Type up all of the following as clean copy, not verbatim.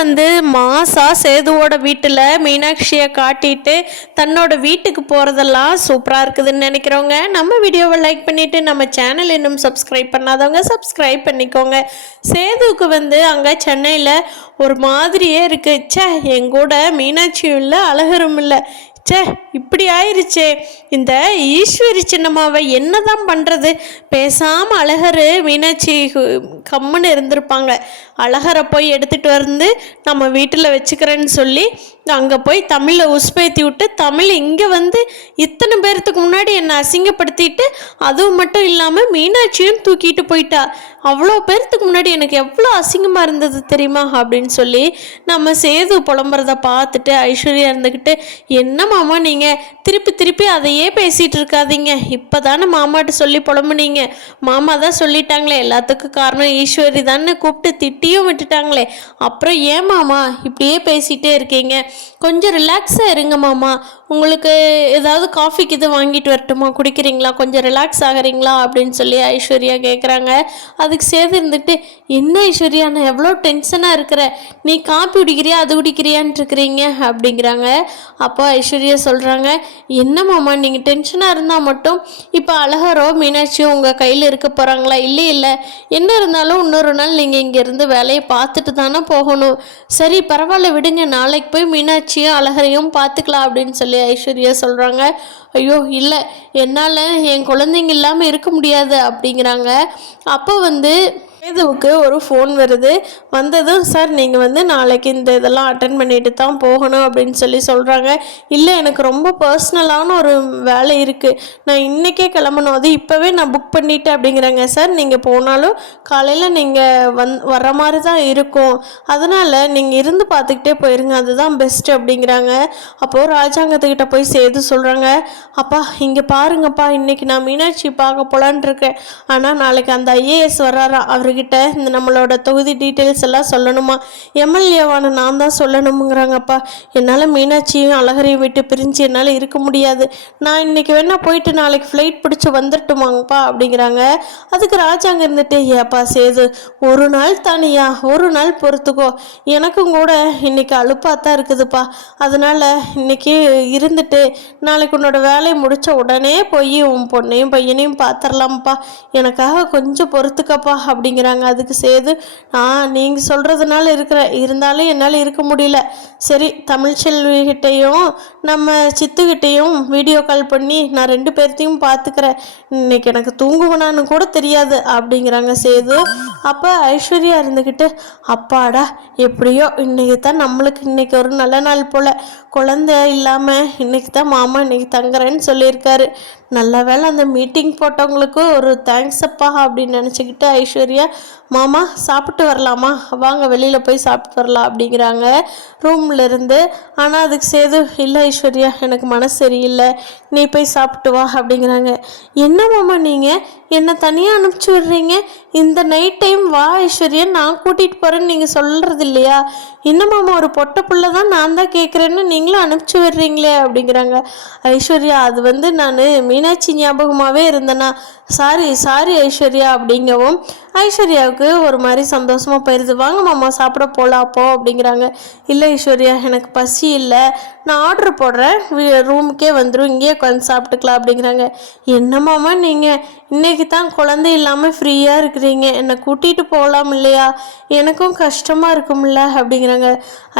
வந்து மாசா சேதுவோட வீட்டில் மீனாட்சியை காட்டிட்டு தன்னோட வீட்டுக்கு போகிறதெல்லாம் சூப்பராக இருக்குதுன்னு நினைக்கிறவங்க நம்ம வீடியோவை லைக் பண்ணிவிட்டு நம்ம சேனல் இன்னும் சப்ஸ்கிரைப் பண்ணாதவங்க சப்ஸ்கிரைப் பண்ணிக்கோங்க. சேதுவுக்கு வந்து அங்கே சென்னையில் ஒரு மாதிரியே இருக்கு. ச்சே, எங்கூட மீனாட்சியும் இல்லை அழகரும் இல்லை, ச்சே இப்படி ஆயிடுச்சே, இந்த ஈஸ்வரி சின்னம்மாவை என்னதான் பண்ணுறது? பேசாமல் அழகர் மீனாட்சி கம்முன்னு இருந்திருப்பாங்க. அழகரை போய் எடுத்துகிட்டு வந்து நம்ம வீட்டில் வச்சுக்கிறேன்னு சொல்லி அங்கே போய் தமிழை உஸ்பேத்தி விட்டு தமிழ் இங்கே வந்து இத்தனை பேர்த்துக்கு முன்னாடி என்னை அசிங்கப்படுத்திட்டு அதுவும் மட்டும் இல்லாமல் மீனாட்சியும் தூக்கிட்டு போயிட்டா. அவ்வளோ பேர்த்துக்கு முன்னாடி எனக்கு எவ்வளோ அசிங்கமாக இருந்தது தெரியுமா அப்படின்னு சொல்லி நம்ம சேது புலம்புறதை பார்த்துட்டு ஐஸ்வர்யா இருந்துக்கிட்டு, என்ன மாமா நீங்கள் திருப்பி திருப்பி அதையே பேசிகிட்டு இருக்காதீங்க, இப்போ தானே மாமாட்ட சொல்லி புலம்புனீங்க, மாமா தான் சொல்லிட்டாங்களே எல்லாத்துக்கும் காரணம் ஈஸ்வரி தானே கூப்பிட்டு திட்டியும் விட்டுட்டாங்களே, அப்புறம் ஏன் மாமா இப்படியே பேசிகிட்டே இருக்கீங்க, கொஞ்சம் ரிலாக்ஸாக இருங்க மாமா, உங்களுக்கு ஏதாவது காஃபிக்கு இது வாங்கிட்டு வரட்டுமா, குடிக்கிறீங்களா, கொஞ்சம் ரிலாக்ஸ் ஆகிறீங்களா அப்படின்னு சொல்லி ஐஸ்வர்யா கேட்குறாங்க. அதுக்கு சேர்ந்து இருந்துட்டு, என்ன ஐஸ்வர்யா நான் எவ்வளோ டென்ஷனாக இருக்கிறேன், நீ காப்பி குடிக்கிறியா அது குடிக்கிறியான்னு இருக்கிறீங்க அப்படிங்கிறாங்க. அப்போ ஐஸ்வர்யா சொல்கிறாங்க, என்ன மாமா நீங்கள் டென்ஷனாக இருந்தால் மட்டும் இப்போ அழகரோ மீனாட்சியும் உங்கள் கையில் இருக்க போகிறாங்களா? இல்லை இல்லை, என்ன இருந்தாலும் இன்னொரு நாள் நீங்கள் இங்கேருந்து வேலையை பார்த்துட்டு தானே போகணும், சரி பரவாயில்ல விடுங்க, நாளைக்கு போய் மீனாட்சியும் அழகரையும் பார்த்துக்கலாம் அப்படின்னு சொல்லி ஐஸ்வர்யா சொல்கிறாங்க. ஐயோ இல்லை, என்னால் என் குழந்தைங்க இல்லாமல் இருக்க முடியாது அப்படிங்கிறாங்க. அப்போ வந்து சேதுவுக்கு ஒரு ஃபோன் வருது. வந்ததும், சார் நீங்கள் வந்து நாளைக்கு இந்த இதெல்லாம் அட்டன் பண்ணிட்டு தான் போகணும் அப்படின்னு சொல்லி சொல்கிறாங்க. இல்லை எனக்கு ரொம்ப பர்சனலான ஒரு வேலை இருக்குது, நான் இன்றைக்கே கிளம்பணும், அது இப்போவே நான் புக் பண்ணிட்டேன் அப்படிங்கிறாங்க. சார் நீங்கள் போனாலும் காலையில் நீங்கள் வர்ற மாதிரி தான் இருக்கும், அதனால் நீங்கள் இருந்து பார்த்துக்கிட்டே போயிருங்க, அதுதான் பெஸ்ட்டு அப்படிங்கிறாங்க. அப்போது ராஜாங்கத்துக்கிட்ட போய் சேது சொல்கிறாங்க, அப்பா இங்கே பாருங்கப்பா, இன்றைக்கி நான் மீனாட்சி பார்க்க போகலான் இருக்கேன், ஆனால் நாளைக்கு அந்த ஐஏஎஸ் வர்றாரா, அவர்கிட்ட இந்த நம்மளோட தொகுதி டீட்டெயில்ஸ் எல்லாம் சொல்லணுமா, எம்எல்ஏவான நான் தான் சொல்லணுங்கிறாங்கப்பா, என்னால் மீனாட்சியும் அழகரையும் விட்டு பிரிஞ்சு என்னால் இருக்க முடியாது, நான் இன்னைக்கு வேணா போயிட்டு நாளைக்கு ஃப்ளைட் பிடிச்சி வந்துட்டுமாங்கப்பா அப்படிங்கிறாங்க. அதுக்கு ராஜாங்க இருந்துட்டு, ஏப்பா சேது ஒரு நாள் தானியா, ஒரு நாள் பொறுத்துக்கோ, எனக்கும் கூட இன்னைக்கு அலுப்பாக தான் இருக்குதுப்பா, அதனால் இன்னைக்கு இருந்துட்டு நாளைக்கு உன்னோட வேலையை முடித்த உடனே போய் உன் பொண்ணையும் பையனையும் பார்த்துடலாம்ப்பா, எனக்காக கொஞ்சம் பொறுத்துக்கப்பா அப்படிங்கிறாங்க. அதுக்கு சேது, நீங்கள் சொல்கிறதுனால இருந்தாலும் என்னால் இருக்க முடியல, சரி தமிழ்ச்செல்விகிட்டையும் நம்ம சித்துக்கிட்டையும் வீடியோ கால் பண்ணி நான் 2 பேர்த்தையும் பார்த்துக்கிறேன், இன்னைக்கு எனக்கு தூங்குவனான்னு கூட தெரியாது அப்படிங்கிறாங்க சேது. அப்போ ஐஸ்வர்யா இருந்துக்கிட்டு, அப்பாடா எப்படியோ இன்னைக்கு தான் நம்மளுக்கு இன்னைக்கு ஒரு நல்ல நாள் போல், குழந்தை இல்லாமல் இன்னைக்கு தான் மாமா இன்னைக்கு தங்குறேன்னு சொல்லியிருக்காரு, நல்ல வேலை அந்த மீட்டிங் போட்டவங்களுக்கு ஒரு தேங்க்ஸ் அப்பா அப்படின்னு நினச்சிக்கிட்டு ஐஸ்வர்யா, மாமா சாப்பிட்டு வரலாமா, வாங்க வெளியில் போய் சாப்பிட்டு வரலாம் அப்படிங்கிறாங்க ரூமில் இருந்து. ஆனால் அதுக்கு சேது, இல்லை ஐஸ்வர்யா எனக்கு மனசு சரியில்லை, நீ போய் சாப்பிட்டு வா அப்படிங்கிறாங்க. என்ன மாமா நீங்கள் என்னை தனியாக அனுப்பிச்சி விடுறீங்க, இந்த நைட் டைம் வா ஐஸ்வர்யா நான் கூட்டிகிட்டு போகிறேன்னு நீங்கள் சொல்கிறது இல்லையா, என்ன மாமா ஒரு பொட்டை பிள்ளை தான் நான் தான் கேட்குறேன்னு நீங்களும் அனுப்பிச்சி விடுறீங்களே அப்படிங்கிறாங்க. ஐஸ்வர்யா அது வந்து நான் மீனாட்சி ஞாபகமாகவே இருந்தேனா, சாரி சாரி ஐஸ்வர்யா அப்படிங்கவும் ஐஸ்வர்யாவுக்கு ஒரு மாதிரி சந்தோஷமாக போயிடுது. வாங்க மாமா சாப்பிட போகலாம் அப்போ அப்படிங்கிறாங்க. இல்லை ஐஸ்வர்யா எனக்கு பசி இல்லை, நான் ஆர்டர் போடுறேன், ரூமுக்கே வந்துடும், இங்கேயே உட்காந்து சாப்பிட்டுக்கலாம் அப்படிங்கிறாங்க. என்ன மாமா நீங்கள் இன்றைக்கி தான் குழந்தை இல்லாமல் ஃப்ரீயாக இருக்கிறீங்க, என்னை கூட்டிகிட்டு போகலாம் இல்லையா, எனக்கும் கஷ்டமாக இருக்கும்ல அப்படிங்கிறாங்க.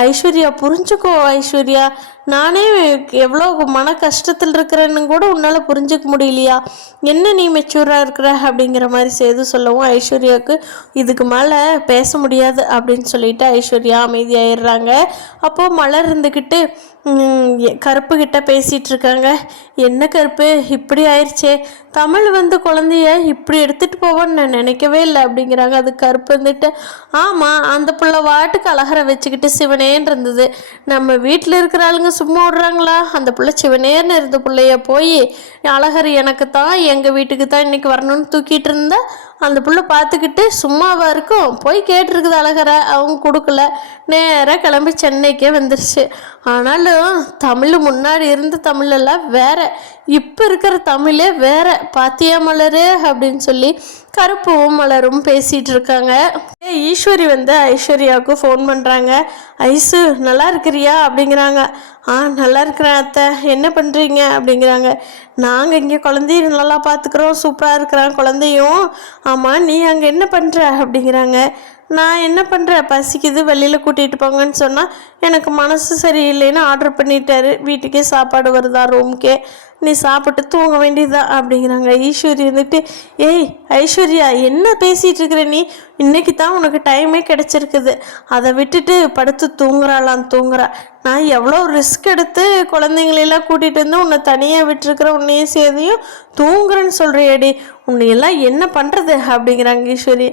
ஐஸ்வர்யா புரிஞ்சுக்கோ ஐஸ்வர்யா, நானே எவ்வளோ மன கஷ்டத்தில் இருக்கிறேன்னு கூட உன்னால் புரிஞ்சுக்க முடியலையா, என்ன நீ மெச்சூராக இருக்கிற அப்படிங்கிற மாதிரி சேது சொல்லவும் ஐஸ்வர்யாவுக்கு இதுக்கு மேலே பேச முடியாது அப்படின்னு சொல்லிட்டு ஐஸ்வர்யா அமைதியாகிடுறாங்க. அப்போது மலர் இருந்துக்கிட்டு கருப்பு கிட்ட பேசிகிட்டு இருக்காங்க. என்ன கருப்பு இப்படி ஆயிடுச்சே, தமிழ் வந்து குழந்தைய இப்படி எடுத்துகிட்டு போவோன்னு நான் நினைக்கவே இல்லை அப்படிங்கிறாங்க. அது கருப்பு வந்துட்டு, ஆமாம் அந்த பிள்ளை வாட்டுக்கு அழகரை வச்சுக்கிட்டு சிவனேன்னு இருந்தது, நம்ம வீட்டில் இருக்கிற ஆளுங்க சும்மா விடுறாங்களா, அந்த பிள்ளை சிவனேர்னு இருந்த பிள்ளைய போய் அழகர் எனக்கு தான் எங்கள் வீட்டுக்கு தான் இன்றைக்கி வரணும்னு தூக்கிட்டு இருந்தா, அந்த பிள்ளை பார்த்துக்கிட்டு சும்மாவா இருக்கும், போய் கேட்டிருக்குது அழகரை, அவங்க கொடுக்கல, நேராக கிளம்பி சென்னைக்கே வந்துருச்சு, ஆனால் ஆனாலும் தமிழ் முன்னாடி இருந்த தமிழெல்லாம் வேற, இப்போ இருக்கிற தமிழே வேற. பாத்தியா மலரு அப்படின்னு சொல்லி கருப்பும் மலரும் பேசிகிட்டு இருக்காங்க. ஈஸ்வரி வந்து ஐஸ்வர்யாவுக்கு ஃபோன் பண்ணுறாங்க. ஐசு நல்லா இருக்கிறியா அப்படிங்கிறாங்க. நல்லா இருக்கிறேன் அத்தை, என்ன பண்ணுறீங்க அப்படிங்கிறாங்க. நாங்கள் இங்கே குழந்தைய நல்லா பார்த்துக்குறோம், சூப்பராக இருக்கிறான் குழந்தையும். ஆமாம், நீ அங்கே என்ன பண்ணுற அப்படிங்கிறாங்க. நான் என்ன பண்ணுறேன், பசிக்குது வெளியில் கூட்டிகிட்டு போங்கன்னு சொன்னால் எனக்கு மனசு சரியில்லைன்னு ஆர்டர் பண்ணிட்டாரு. வீட்டுக்கே சாப்பாடு வருதா ரூமுக்கே, நீ சாப்பிட்டு தூங்க வேண்டியதா அப்படிங்கிறாங்க. ஈஸ்வரி வந்துட்டு, ஏய் ஐஸ்வர்யா என்ன பேசிகிட்டு இருக்கிற நீ, இன்னைக்கு தான் உனக்கு டைமே கிடச்சிருக்குது, அதை விட்டுட்டு படுத்து தூங்குறா. நான் எவ்வளோ ரிஸ்க் எடுத்து குழந்தைங்களெல்லாம் கூட்டிகிட்டு வந்து உன்னை தனியாக விட்டுருக்குற, உன்னையும் சேதையும் தூங்குறேன்னு சொல்கிறியடி, உன்னையெல்லாம் என்ன பண்ணுறது அப்படிங்கிறாங்க ஈஸ்வரி.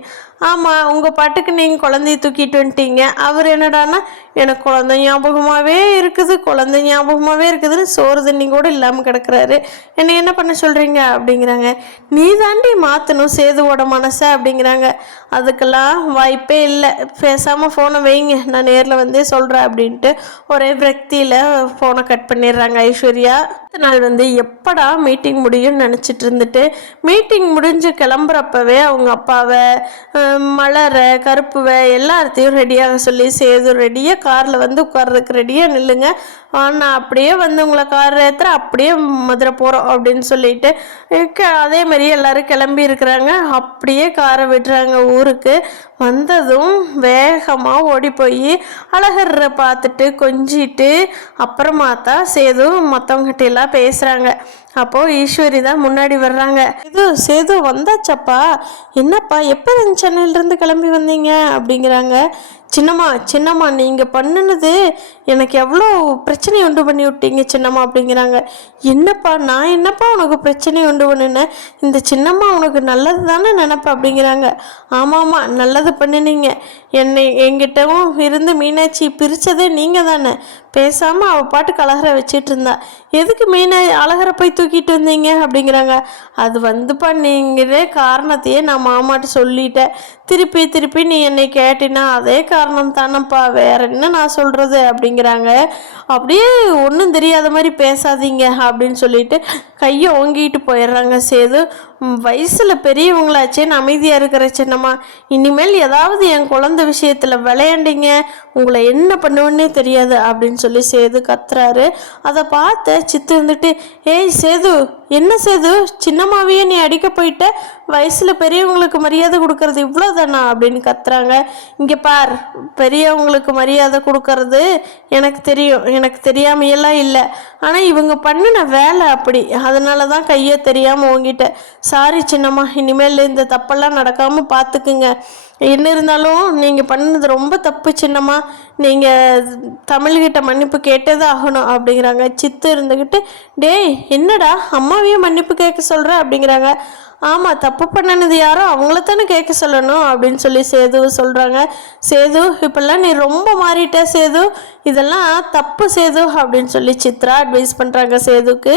ஆமாம், உங்கள் பாட்டுக்கு நீங்கள் குழந்தைய தூக்கிட்டு வந்துட்டீங்க. அவர் என்னடானா எனக்கு குழந்தை ஞாபகமாகவே இருக்குதுன்னு சோறு தண்ணி கூட இல்லாமல் கிடக்குறாரு, என்னை என்ன பண்ண சொல்கிறீங்க அப்படிங்கிறாங்க. நீ தாண்டி மாற்றணும் சேதுவோட மனசை அப்படிங்கிறாங்க. அதுக்கெல்லாம் வாய்ப்பே இல்லை, பேசாமல் ஃபோனை வைங்க, நான் நேரில் வந்தே சொல்கிறேன் அப்படின்ட்டு ஒரே விரக்தியில் ஃபோனை கட் பண்ணிடுறாங்க ஐஸ்வர்யா. அடுத்த நாள் வந்து எப்படா மீட்டிங் முடியும்னு நினச்சிட்டு இருந்துட்டு மீட்டிங் முடிஞ்சு கிளம்புறப்பவே அவங்க அப்பாவை, மலரை, கருப்புவை எல்லாத்தையும் ரெடியாக சொல்லி, சேது ரெடியாக காரில் வந்து உட்கார்றதுக்கு ரெடியாக நில்லுங்க, நான் அப்படியே வந்து உங்களை கார் ஏற்றுற அப்படியே மதுரை போகிறோம் அப்படின்னு சொல்லிட்டு அதே மாதிரி எல்லோரும் கிளம்பி இருக்கிறாங்க. அப்படியே காரை விடுறாங்க. ஊருக்கு வந்ததும் வேகமாக ஓடி போய் அழகரை பார்த்துட்டு கொஞ்சிட்டு அப்புறமா தான் சேது மற்றவங்ககிட்ட எல்லாம் பேசுகிறாங்க. அப்போது ஈஸ்வரி தான் முன்னாடி வர்றாங்க. சேது வந்தாச்சப்பா, என்னப்பா எப்போ சென்னையிலேருந்து கிளம்பி வந்தீங்க அப்படிங்கிறாங்க. சின்னம்மா நீங்கள் பண்ணினது எனக்கு எவ்வளோ பிரச்சனை உண்டு பண்ணி விட்டீங்க சின்னம்மா அப்படிங்கிறாங்க. நான் என்னப்பா உனக்கு பிரச்சனை உண்டு பண்ணினேன், இந்த சின்னம்மா உனக்கு நல்லது தானே நினப்பேன் அப்படிங்கிறாங்க. ஆமாம், நல்லது பண்ணினீங்க, எங்கிட்டவும் இருந்து மீனாட்சி பிரித்ததே நீங்கள் தானே, பேசாமல் அவள் பாட்டுக்கு அழகரை வச்சிட்டு இருந்தா, எதுக்கு அழகரை போய் தூக்கிட்டு வந்தீங்க அப்படிங்கிறாங்க. அது வந்துப்பா நீங்களே காரணத்தையே நான் மாமாட்ட சொல்லிட்டேன், திருப்பி நீ என்னை கேட்டினா அதே காரணம் தானப்பா, வேற என்ன நான் சொல்கிறது அப்படிங்கிறாங்க. அப்படியே ஒன்றும் தெரியாத மாதிரி பேசாதீங்க அப்படின்னு சொல்லிட்டு கையை ஓங்கிட்டு போயிடுறாங்க. சேது வயசில் பெரியவங்களாச்சேன்னு அமைதியாக இருக்கிற சின்னம்மா, இனிமேல் ஏதாவது என் குழந்தை விஷயத்தில் விளையாண்டிங்க உங்களை என்ன பண்ணுவேன்னே தெரியாது அப்படின்னு சொல்லி சேது கத்துறாரு. அதை பார்த்த சித்து வந்துட்டு, ஏய் சேது, என்ன சேது சின்னம்மாவையே நீ அடிக்க போயிட்ட, வயசில் பெரியவங்களுக்கு மரியாதை கொடுக்கறது இவ்வளோதானா அப்படின்னு கத்துறாங்க. இங்கே பார், பெரியவங்களுக்கு மரியாதை கொடுக்கறது எனக்கு தெரியும், எனக்கு தெரியாமையெல்லாம் இல்லை, ஆனால் இவங்க பண்ணின வேலை அப்படி, அதனால தான் கையை தெரியாமல் ஓங்கிட்டேன். சாரி சின்னம்மா, இனிமேல் இந்த தப்பெல்லாம் நடக்காமல் பார்த்துக்குங்க. என்ன இருந்தாலும் நீங்கள் பண்ணது ரொம்ப தப்பு சின்னம்மா, நீங்கள் தமிழ்கிட்ட மன்னிப்பு கேட்டதே ஆகணும் அப்படிங்கிறாங்க. சித்து இருந்துக்கிட்டு, டேய் என்னடா அம்மாவையே மன்னிப்பு கேட்க சொல்கிற அப்படிங்கிறாங்க. ஆமாம், தப்பு பண்ணினது யாரோ அவங்களத்தானே கேட்க சொல்லணும் அப்படின்னு சொல்லி சேது சொல்கிறாங்க. சேது இப்பெல்லாம் நீ ரொம்ப மாறிட்ட சேது, இதெல்லாம் தப்பு சேது அப்படின்னு சொல்லி சித்ரா அட்வைஸ் பண்ணுறாங்க சேதுக்கு.